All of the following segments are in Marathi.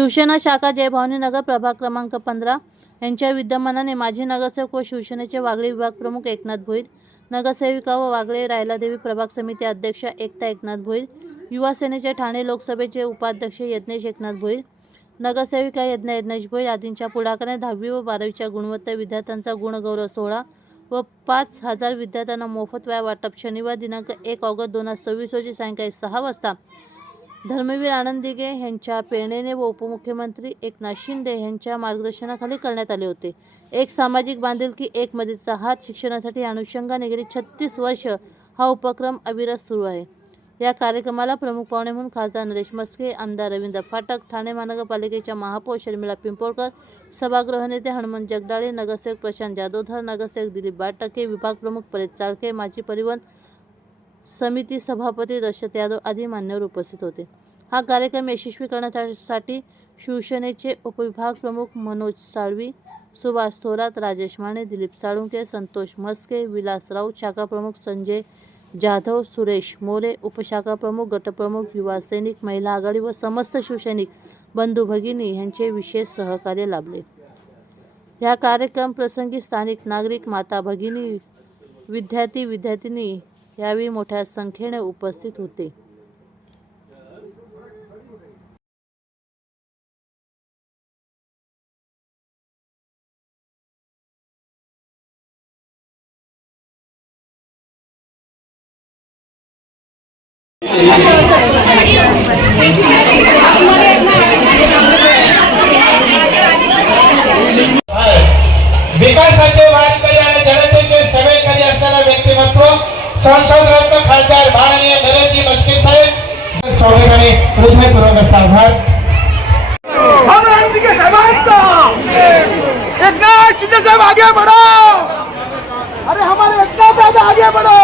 शिवसेना शाखा जयभवानी नगर प्रभाग क्रमांक 15 यांच्या विद्यमानाने माजी नगरसेवक व शिवसेनेचे वागळे विभाग प्रमुख एकनाथ भोईर, नगरसेविका व वागळे रायलादेवी प्रभाग समिती अध्यक्ष एकता एकनाथ भोईर, युवा सेनेचे ठाणे लोकसभेचे उपाध्यक्ष यज्ञेश एकनाथ भोईर, नगरसेविका यज्ञा यज्ञेश भोईर आदींच्या पुढाकाराने 10वी व 12वीच्या गुणवत्ता विद्यार्थ्यांचा गुणगौरव सोहळा व 5,000 विद्यार्थ्यांना मोफत वह्या वाटप शनिवार दिनांक 1 ऑगस्ट 2026 रोजी सायंकाळी 6 वाजता धर्मवीर आनंद दिघे यांच्या प्रेरणेने व उपमुख्यमंत्री एकनाथ शिंदे यांच्या मार्गदर्शनाखाली करण्यात आले होते. एक सामाजिक बांधिलकी, एक मदतीचा हात शिक्षणासाठी अनुषंगाने गेली 36 वर्ष हा उपक्रम अविरत सुरू आहे. या कार्यक्रमाला प्रमुख पाहुणे म्हणून खासदार नरेश मस्के, आमदार रवींद्र फाटक, ठाणे महानगरपालिकेच्या महापौर शर्मिला पिंपळकर, सभागृह नेते हनुमंत जगदाळे, नगरसेवक प्रशांत जाधवधर, नगरसेवक दिलीप बाटके, विभाग प्रमुख परेश चाळके, माजी परिवहन समिती सभापती रशद यादव आदी मान्यवर उपस्थित होते. हा कार्यक्रम यशस्वी करण्यासाठी शिवसेनेचे उपविभाग प्रमुख मनोज साळवी, सुभाष थोरात, राजेश माने, दिलीप साळुंके, संतोष मस्के, विलास राऊत, शाखा प्रमुख संजय जाधव, सुरेश मोरे, उपशाखा प्रमुख, गटप्रमुख, युवा सैनिक, महिला आघाडी व समस्त शिवसैनिक बंधू भगिनी यांचे विशेष सहकार्य लाभले. या कार्यक्रम प्रसंगी स्थानिक नागरिक, माता भगिनी, विद्यार्थी विद्यार्थिनी यावेळी मोठ्या संख्येने उपस्थित होते. विकासाचे वारकरी आणि जनतेचे सेवेकरी असणारा व्यक्तिमत्व संसद रत्न खासदार माननीय नरेशजी मस्के साहेब स्वागताने हृदयपूर्वक असा आभार. एकनाथ शिंदे साहब आगे बढ़ो, अरे हमारे एकनाथ दादा आगे बढ़ो.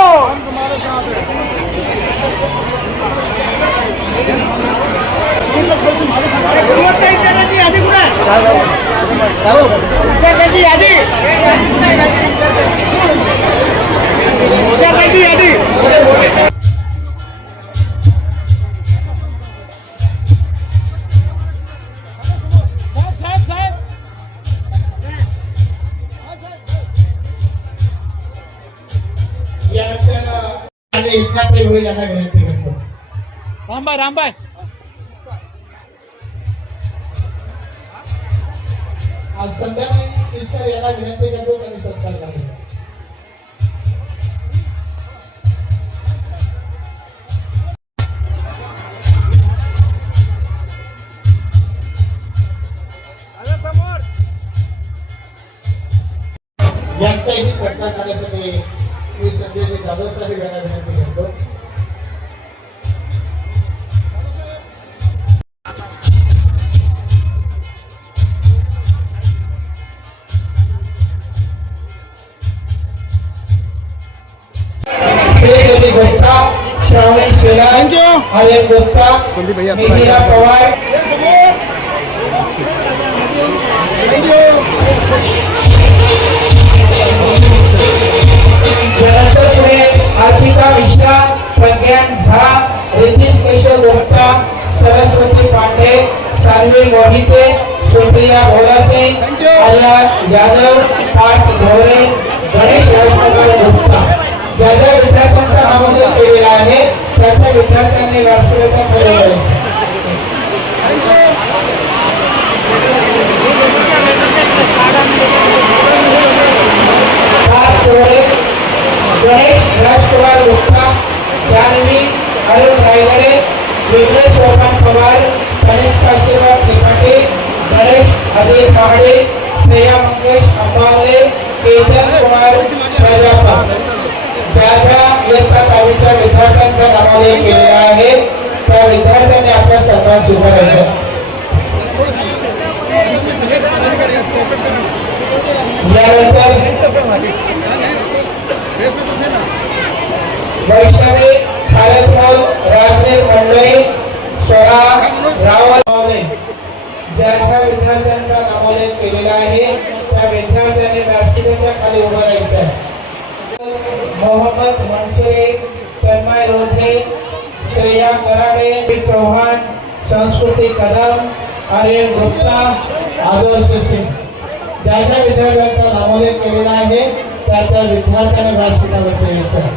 रामबाई रामबाई आज संध्याकाळी चिस्कर याला विनंती करतो त्यांनी सत्कार करावा. यांचाही सत्कार करण्यासाठी मी संजय जाधव साहेब यांना विनंती करतो. श्रावणी शेला, आर्यन गुप्ता, मिहिरा पवार, जयंत पुणे, अर्पिता मिश्रा, प्रज्ञान झा, रितेश केशव गुप्ता, सरस्वती पांडे, सानवी मोहिते, सुप्रिया भोलासे, आर्या यादव, पाठ ढोरे, गणेश राजकुमार गुप्ता ज्या ज्या विद्यार्थ्यांचा नामोल्लेख केलेला आहे त्या विद्यार्थ्यांनी व्यासपीठाचा मिळवला. गणेश राजकुमार गुप्ता, जानवी अरुण रायगडे, विघ्नेश सोपान पवार, गणेश काशीराव त्रिपाठी, गणेश अजय पहाडे, श्रेया मंगेश अंबावले, केतन कुमार प्रजापत ज्या ज्या इयत्ता 10वीच्या विद्यार्थ्यांचा नामोल्लेख केलेला आहे त्या विद्यार्थ्यांनी आपला सन्मान स्वीकारायचा. यानंतर वैष्णवी भारतमोल, राजवीर मंडळे, स्वरा रावल ज्या ज्या विद्यार्थ्यांचा नामोल्लेख केलेला आहे त्या विद्यार्थ्यांनी व्यासपीठाच्या खाली उभं राहायचं आहे. मोहम्मद मनसुरे, तन्मय रोधे, श्रेया कराडे, चौहान, संस्कृती कदम, आर्यन गुप्ता, आदर्श सिंग ज्या ज्या विद्यार्थ्यांचा नामोल्लेख केलेला आहे त्या विद्यार्थ्यांना व्यासपीठावरती यायचं आहे.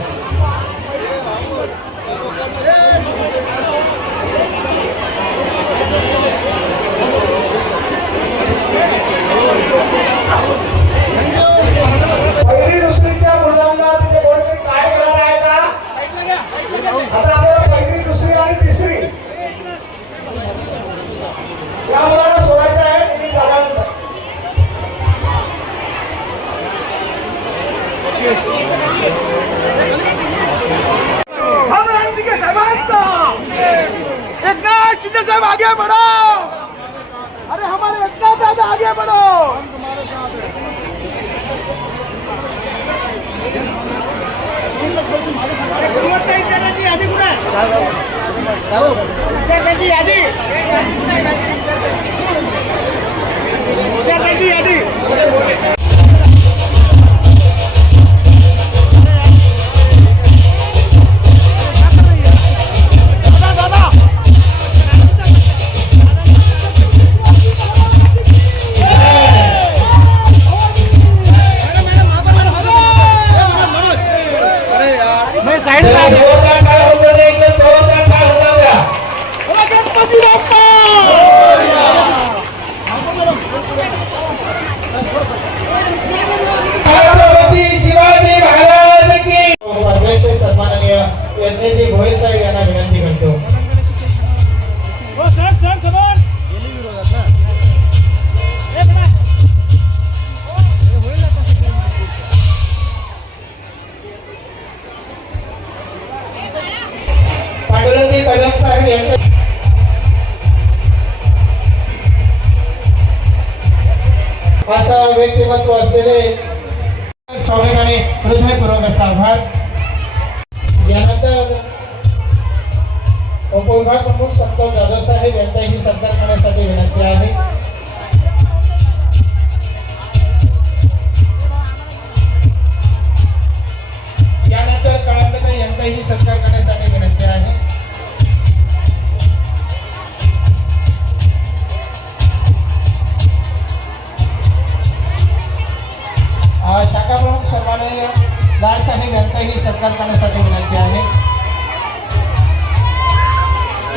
पहिली दुसरीच्या मुलांना तिथे कोणीतरी काय करणार आहे का? आता आपल्याला पहिली दुसरी आणि तिसरी या मुलांना सोडायचं आहे. तुम्ही जागा नंतर हम रणनीति के समाजता एकनाथ शिंदे साहब आगे बढ़ो. अरे हमारे एकनाथ दादा आगे बढ़ो. जोरदार टाळ्या होऊ दे, एकदम जोरदार टाळ्या होऊ द्या. छत्रपती शिवाजी महाराज की. अध्यक्ष सन्माननीय यज्ञजी भोईर साहेब यांना विनंती करतो. पांडुरंगी कदम साहेब यांचे असं व्यक्तिमत्व असलेले स्वागत आणि हृदयपूर्वक असा आभार. यानंतर उपविभाग प्रमुख संतोष जाधव साहेब यांचाही सत्कार करण्यासाठी विनंती आहे. यानंतर कळंबकर यांचाही सत्कार करण्यासाठी विनंती आहे. शाखा प्रमुख सन्माननीय लाड साहेब यांचाही सत्कार करण्यासाठी विनंती आहे.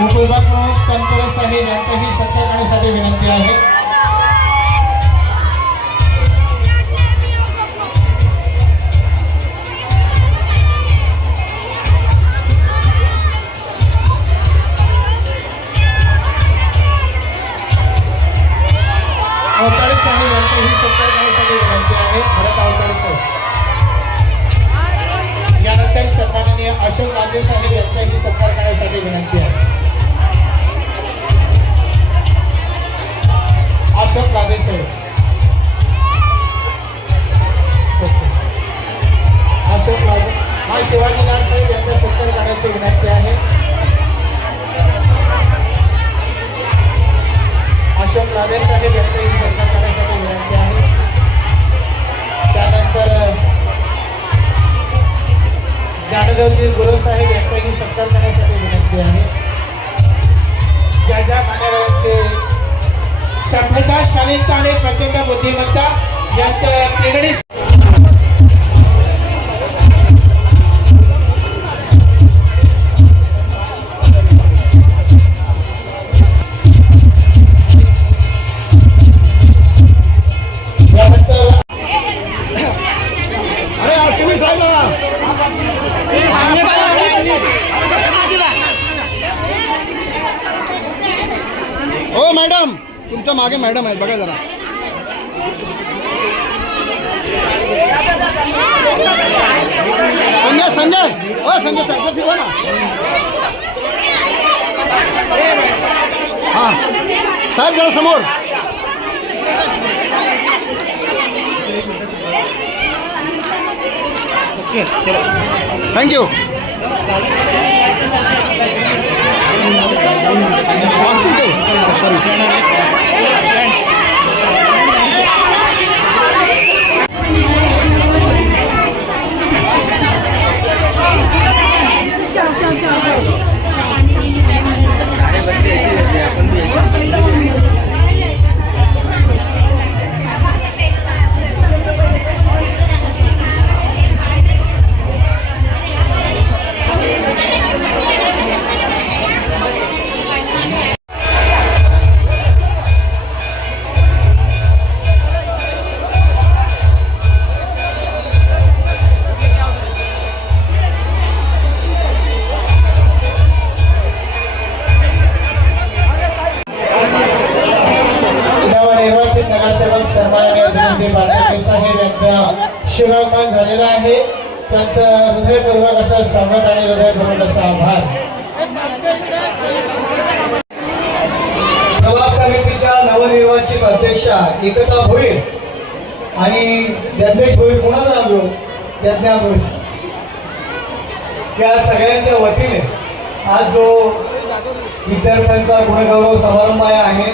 उपविभाग प्रमुख तनपुरे साहेब यांचाही सत्कार करण्यासाठी विनंती आहे. अवताडे साहेब यांचाही सत्कार करण्यासाठी विनंती आहे. भरत अवताडे साहेब. यानंतर सन्माननीय अशोक राजे साहेब यांचाही सत्कार करण्यासाठी विनंती आहे. अशोक राजे साहेब. अशोक राजे हा शिवाजी लाड साहेब यांचा सत्कार करण्याची विनंती आहे. अशोक राजे साहेब यांचाही सत्कार करण्यासाठी विनंती आहे. त्यानंतर ज्ञानदेवजी गुरु साहेब यांचाही सत्कार करण्यासाठी विनंती आहे. ज्या ज्या मान्यवरांचे सभ्यता, शालीनता आणि प्रचंड बुद्धिमत्ता यांच्या त्रिगणी हो मॅडम, तुमच्या मागे मॅडम आहेत बघा जरा. संजय संजय हो संजय साहेब फिरवा ना. हां साहेब जरा समोर. Okay thank you. सॉरी आपला शिरोमान झालेला आहे. त्यांचं हृदयपूर्वक असं स्वागत आणि हृदयपूर्वक असा आभार. प्रभाग समितीच्या नवनिर्वाचित अध्यक्षा एकता भोईर आणि ज्ञानेश भोईर, कोणाचं नाव घेऊ, यज्ञा भोईर, त्या सगळ्यांच्या वतीने आज जो विद्यार्थ्यांचा गुणगौरव समारंभ आहे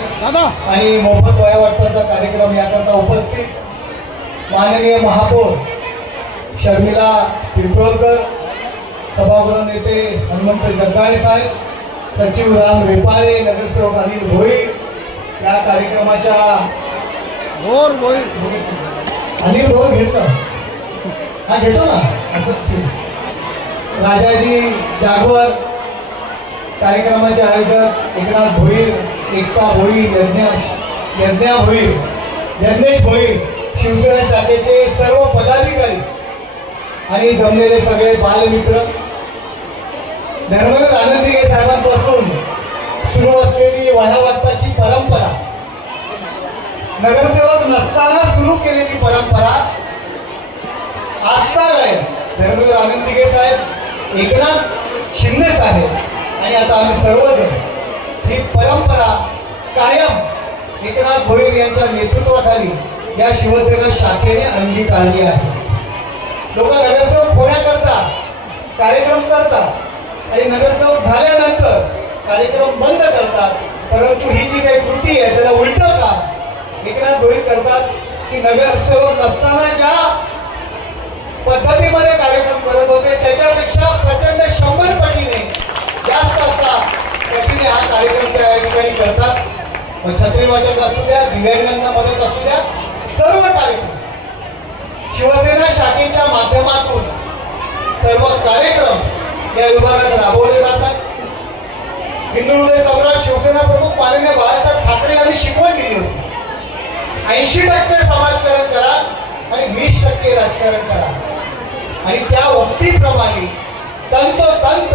आणि मोफत वह्या वाटपाचा कार्यक्रम याकरता उपस्थित माननीय महापौर शर्मिला पिंपळकर, सभागृह नेते हनुमंत जगदाळे साहेब, सचिव राम रेपाळे, नगरसेवक अनिल भोईर, या कार्यक्रमाच्या अनिल भोईर घेतो हा घेतो ना असं राजाजी जागवर, कार्यक्रमाचे आयोजक एकनाथ भोईर, एकता भोईर, यज्ञा भोईर, ज्ञानेश भोईर, शिवसेना शाखेचे सर्व पदाधिकारी आणि जमलेले सगळे बालमित्र, धर्मवीर आनंदीगे साहेबांपासून सुरू असलेली वह्या वाटपाची परंपरा, नगरसेवक नसताना सुरू केलेली परंपरा, आस्थागायक धर्मवीर आनंदीगे साहेब, एकनाथ शिंदे साहेब आणि आता आम्ही सर्वजण ही परंपरा कायम एकनाथ भोईर यांच्या नेतृत्वाखाली या शिवसेना शाखेने अंगीकारली आहे. लोक नगरसेवक होण्याकरता कार्यक्रम करतात आणि नगरसेवक झाल्यानंतर कार्यक्रम बंद करतात, परंतु ही जी काही कृती आहे त्याला उलटं काम एकनाथ भोईर करतात की नगरसेवक नसताना ज्या पद्धतीमध्ये कार्यक्रम करत होते त्याच्यापेक्षा प्रचंड 100 पटीने जास्त असा पटीने हा कार्यक्रम त्या ठिकाणी करतात. मग छत्री वाटप असू द्या, दिव्यांगांना मदत असू द्या, सर्व कार्यक्रम शिवसेना शाखेच्या माध्यमातून सर्व कार्यक्रम या विभागात राबवले जातात. हिंदू हृदय सम्राट शिवसेना प्रमुख माननीय बाळासाहेब ठाकरे यांनी शिकवण दिली होती, 80% समाजकारण करा आणि 20% राजकारण करा. आणि त्या उक्तीप्रमाणे तंतोतंत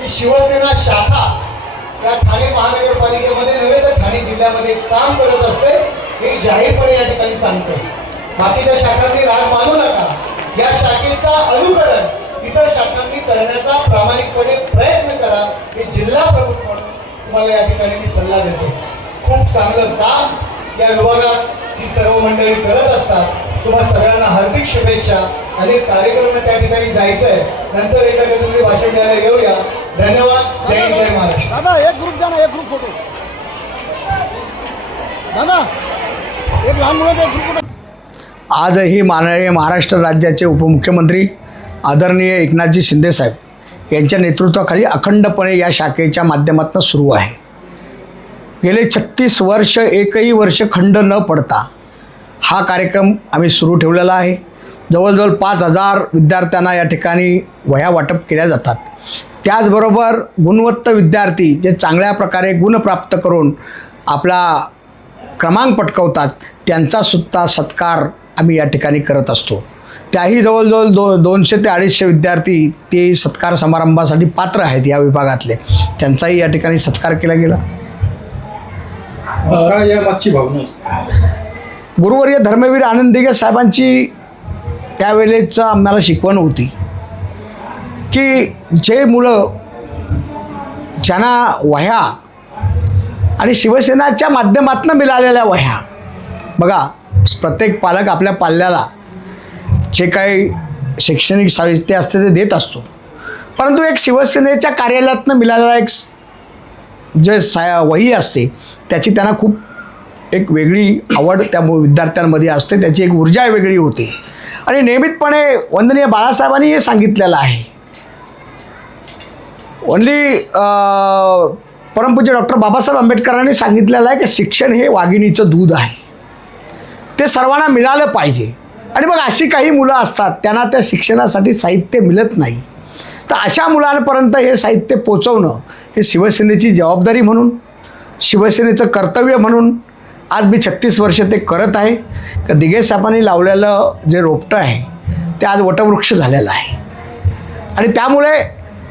ही शिवसेना शाखा या ठाणे महानगरपालिकेमध्ये नव्हे तर ठाणे जिल्ह्यामध्ये काम करत असते, हे जाहीरपणे या ठिकाणी सांगतो. बाकीच्या शाखांनी राग मानू नका. या शाखेचा अनुकरण इतर शाखांनी करण्याचा प्रामाणिकपणे प्रयत्न करा, हे जिल्हा प्रमुख म्हणून तुम्हाला या ठिकाणी मी सल्ला देतो. खूप चांगलं काम या विभागात ही सर्व मंडळी करत असतात. तुम्हा सगळ्यांना हार्दिक शुभेच्छा. अनेक कार्यक्रम त्या ठिकाणी जायचं आहे, नंतर एकत्रित भाषण द्यायला येऊया. धन्यवाद. जय हिंद, जय महाराष्ट्र. दादा एक ग्रुप द्या ना, एक ग्रुप फोटो. दादा एक लहान मुलाचा एक ग्रुप फोटो. आजही माननीय महाराष्ट्र राज्याचे उपमुख्यमंत्री आदरणीय एकनाथजी शिंदेसाहेब यांच्या नेतृत्वाखाली अखंडपणे या शाखेच्या माध्यमातून सुरू आहे. गेले 36 वर्ष एकही वर्ष खंड न पडता हा कार्यक्रम आम्ही सुरू ठेवलेला आहे. जवळजवळ 5000 विद्यार्थ्यांना या ठिकाणी वह्या वाटप केल्या जातात. त्याचबरोबर गुणवत्ता विद्यार्थी जे चांगल्या प्रकारे गुण प्राप्त करून आपला क्रमांक पटकवतात त्यांचासुद्धा सत्कार आम्ही या ठिकाणी करत असतो. त्याही जवळजवळ 200 ते 250 विद्यार्थी ते सत्कार समारंभासाठी पात्र आहेत या विभागातले, त्यांचाही या ठिकाणी सत्कार केला गेला. काय या मागची भावना असते? गुरुवर्य धर्मवीर आनंदीगे साहेबांची त्यावेळेचं आम्हाला शिकवण होती की जे मुलं ज्यांना वह्या आणि शिवसेनाच्या माध्यमातून मिळालेल्या वह्या, बघा प्रत्येक पालक आपल्या पाल्याला जे काही शैक्षणिक साहित्य असते ते देत असतो, परंतु एक शिवसेनेच्या कार्यालयातून मिळालेला एक जे वही असते त्याची त्यांना खूप एक वेगळी आवड त्या विद्यार्थ्यांमध्ये असते, त्याची एक ऊर्जा वेगळी होती. आणि नियमितपणे वंदनीय बाळासाहेबांनी हे सांगितलेलं आहे. ओनली परमपूज्य डॉक्टर बाबासाहेब आंबेडकरांनी सांगितलेलं आहे की शिक्षण हे वाघिणीचं दूध आहे, ते सर्वांना मिळालं पाहिजे. आणि मग अशी काही मुलं असतात त्यांना त्या शिक्षणासाठी साहित्य मिळत नाही, तर अशा मुलांपर्यंत हे साहित्य पोचवणं हे शिवसेनेची जबाबदारी म्हणून, शिवसेनेचं कर्तव्य म्हणून आज मी 36 वर्ष ते करत आहे. का दिघे साहेबांनी लावलेलं जे रोपटं आहे ते आज वटवृक्ष झालेलं आहे. आणि त्यामुळे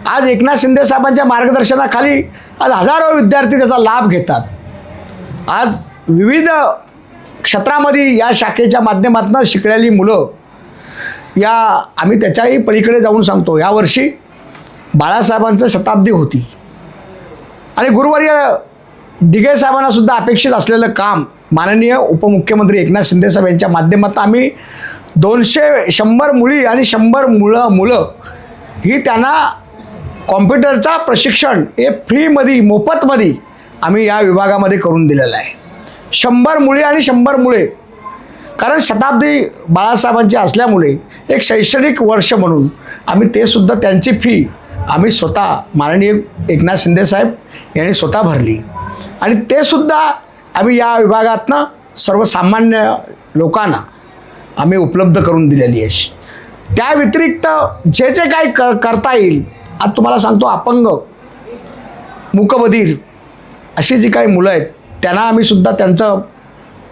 आज एकनाथ शिंदे साहेबांच्या मार्गदर्शनाखाली आज हजारो विद्यार्थी त्याचा लाभ घेतात. आज विविध क्षेत्रामध्ये या शाखेच्या माध्यमातून शिकलेली मुलं आम्ही त्याच्याही पलीकडे जाऊन सांगतो, यावर्षी बाळासाहेबांचं शताब्दी होती आणि गुरुवर्य दिघे साहेबांनासुद्धा अपेक्षित असलेलं काम माननीय उपमुख्यमंत्री एकनाथ शिंदेसाहेब यांच्या माध्यमातून आम्ही 100 मुली आणि 100 मुलं ही त्यांना कॉम्प्युटरचा प्रशिक्षण हे फ्रीमध्ये मोफतमध्ये आम्ही या विभागामध्ये करून दिलेलं आहे. 100 मुली आणि 100 मुले, कारण शताब्दी बाळासाहेबांची असल्यामुळे एक शैक्षणिक वर्ष म्हणून आम्ही ते सुद्धा त्यांची फी आम्ही स्वतः माननीय एकनाथ शिंदेसाहेब यांनी स्वतः भरली आणि ते सुद्धा आम्ही या विभागातनं सर्वसामान्य लोकांना आम्ही उपलब्ध करून दिलेली आहे. त्या व्यतिरिक्त जे जे काही करता येईल, आज तुम्हाला सांगतो अपंग, मूकबधीर अशी जी काही मुलं आहेत त्यांना आम्ही सुद्धा त्यांचं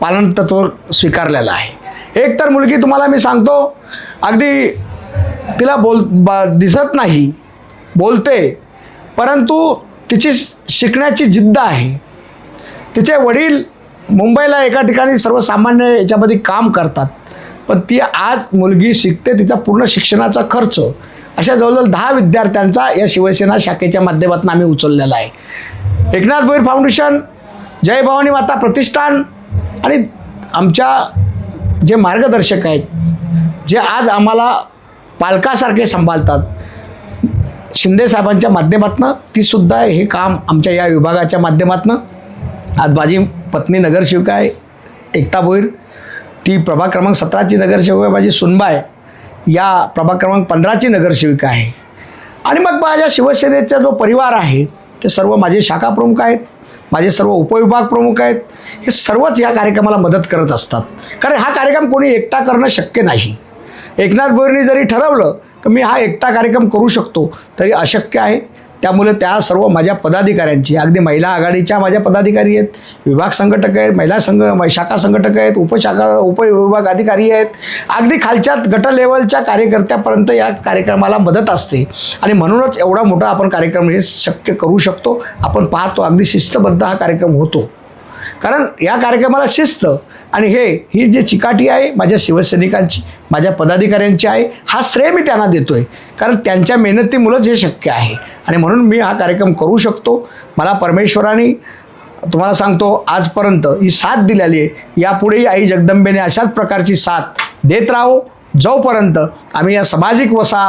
पालनतत्व स्वीकारलेलं आहे. एक तर मुलगी तुम्हाला मी सांगतो, अगदी तिला दिसत नाही, बोलते, परंतु तिची शिकण्याची जिद्द आहे. तिचे वडील मुंबईला एका ठिकाणी सर्वसामान्य याच्यामध्ये काम करतात, पण ती आज मुलगी शिकते. तिचा पूर्ण शिक्षणाचा खर्च अशा जवळजवळ 10 विद्यार्थ्यांचा या शिवसेना शाखेच्या माध्यमातून आम्ही उचललेला आहे. एकनाथ भोईर फाउंडेशन, जय भवानी माता प्रतिष्ठान आणि आमच्या जे मार्गदर्शक आहेत, जे आज आम्हाला पालकासारखे सांभाळतात, शिंदेसाहेबांच्या माध्यमातून तीसुद्धा हे काम आमच्या या विभागाच्या माध्यमातून. आज माझी पत्नी नगरसेविका आहे एकता भोईर, ती प्रभाग क्रमांक 17ची नगरसेविका आहे. माझी सुनबाई या प्रभाग क्रमांक 15ची नगरसेविका आहे. आणि मग माझ्या शिवसेनेचा जो परिवार आहे ते सर्व माझे शाखा प्रमुख आहेत, माझे सर्व उपविभाग प्रमुख आहेत. हे सर्वच या कार्यक्रमाला मदत करत असतात, कारण हा कार्यक्रम कोणी एकटा करणं शक्य नाही. एकनाथ भोईरनी जरी ठरवलं की मी हा एकटा कार्यक्रम करू शकतो तरी अशक्य आहे. त्यामुळे त्या सर्व माझ्या पदाधिकाऱ्यांची, अगदी महिला आघाडीच्या माझ्या पदाधिकारी आहेत, विभाग संघटक आहेत, शाखा संघटक आहेत, उपविभाग अधिकारी आहेत, अगदी खालच्या गट लेवलच्या कार्यकर्त्यापर्यंत या कार्यक्रमाला मदत असते. आणि म्हणूनच एवढा मोठा आपण कार्यक्रम हे शक्य करू शकतो. आपण पाहतो अगदी शिस्तबद्ध हा कार्यक्रम होतो, कारण या कार्यक्रमाला शिस्त आणि ही जी चिकाटी आहे माझ्या शिवसैनिकांची, माझ्या पदाधिकाऱ्यांची आहे. हा श्रेय मी त्यांना देतो आहे, कारण त्यांच्या मेहनतीमुळंच हे शक्य आहे आणि म्हणून मी हा कार्यक्रम करू शकतो. मला परमेश्वराने तुम्हाला सांगतो आजपर्यंत ही साथ दिलेली आहे. यापुढेही आई जगदंबेने अशाच प्रकारची साथ देत राहो, जोपर्यंत आम्ही या सामाजिक वसा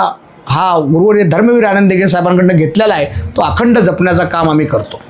हा गुरुवर्य धर्मवीर आनंद दिघे साहेबांकडून घेतलेला आहे तो अखंड जपण्याचं काम आम्ही करतो.